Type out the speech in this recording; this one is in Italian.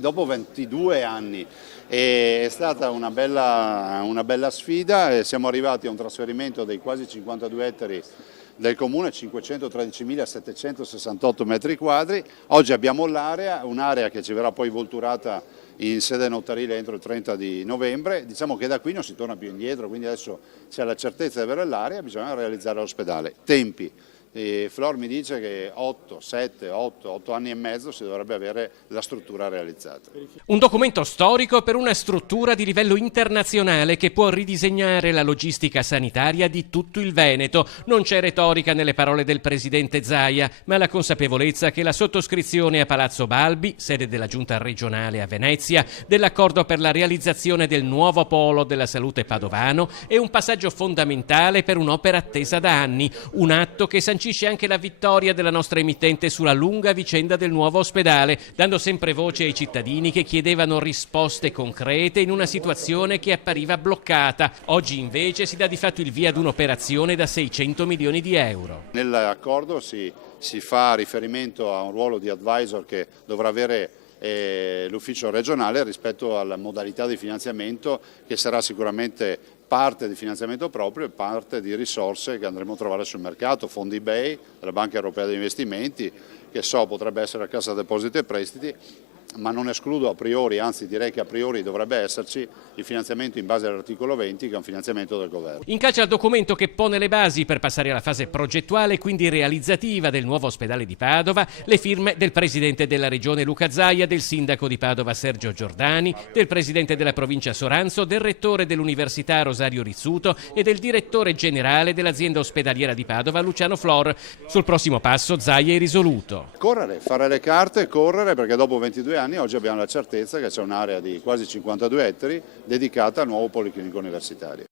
Dopo 22 anni è stata una bella sfida e siamo arrivati a un trasferimento dei quasi 52 ettari del comune, 513.768 metri quadri. Oggi abbiamo un'area che ci verrà poi volturata in sede notarile entro il 30 di novembre. Diciamo che da qui non si torna più indietro, quindi adesso c'è la certezza di avere l'area, bisogna realizzare l'ospedale. Tempi. Flor mi dice che 8 anni e mezzo si dovrebbe avere la struttura realizzata. Un documento storico per una struttura di livello internazionale che può ridisegnare la logistica sanitaria di tutto il Veneto. Non c'è retorica nelle parole del presidente Zaia, ma la consapevolezza che la sottoscrizione a Palazzo Balbi, sede della giunta regionale a Venezia, dell'accordo per la realizzazione del nuovo polo della salute padovano è un passaggio fondamentale per un'opera attesa da anni, un atto che sancisce anche la vittoria della nostra emittente sulla lunga vicenda del nuovo ospedale, dando sempre voce ai cittadini che chiedevano risposte concrete in una situazione che appariva bloccata. Oggi invece si dà di fatto il via ad un'operazione da 600 milioni di euro. Nell'accordo si fa riferimento a un ruolo di advisor che dovrà avere l'ufficio regionale rispetto alla modalità di finanziamento, che sarà sicuramente parte di finanziamento proprio e parte di risorse che andremo a trovare sul mercato, fondi BEI, della Banca Europea degli Investimenti, che potrebbe essere la Cassa Depositi e Prestiti, ma non escludo a priori, anzi direi che a priori dovrebbe esserci il finanziamento in base all'articolo 20, che è un finanziamento del governo. Incalcia il documento che pone le basi per passare alla fase progettuale e quindi realizzativa del nuovo ospedale di Padova, le firme del presidente della regione Luca Zaia, del sindaco di Padova Sergio Giordani, del presidente della provincia Soranzo, del rettore dell'università Rosario Rizzuto e del direttore generale dell'azienda ospedaliera di Padova Luciano Flor. Sul prossimo passo Zaia è risoluto. Correre, fare le carte e correre, perché dopo 22 anni oggi abbiamo la certezza che c'è un'area di quasi 52 ettari dedicata al nuovo policlinico universitario.